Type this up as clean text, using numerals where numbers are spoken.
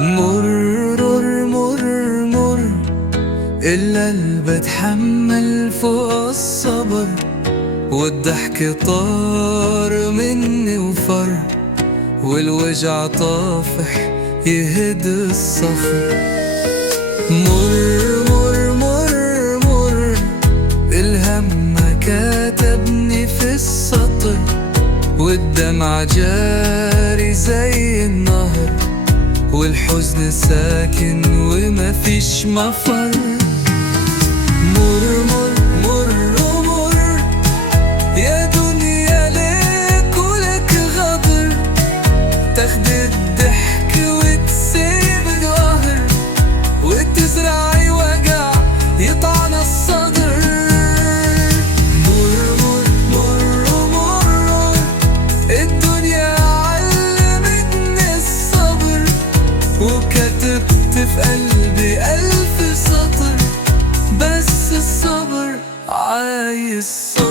مر إلا اللي بتحمل فوق الصبر، والضحك طار مني وفر، والوجع طافح يهد الصخر. مر الهم كاتبني في السطر، والدمع جاري زي النهر، والحزن ساكن وما فيش مفر. مر يا دنيا ليك ولك غدر، تاخد الضحك وتسيب القهر، وتزرعي وجع يطعن الصدر. مر الدنيا علمتني الصبر، وكتبت في قلبي 1000 سطر، بس الصبر عايز صبر.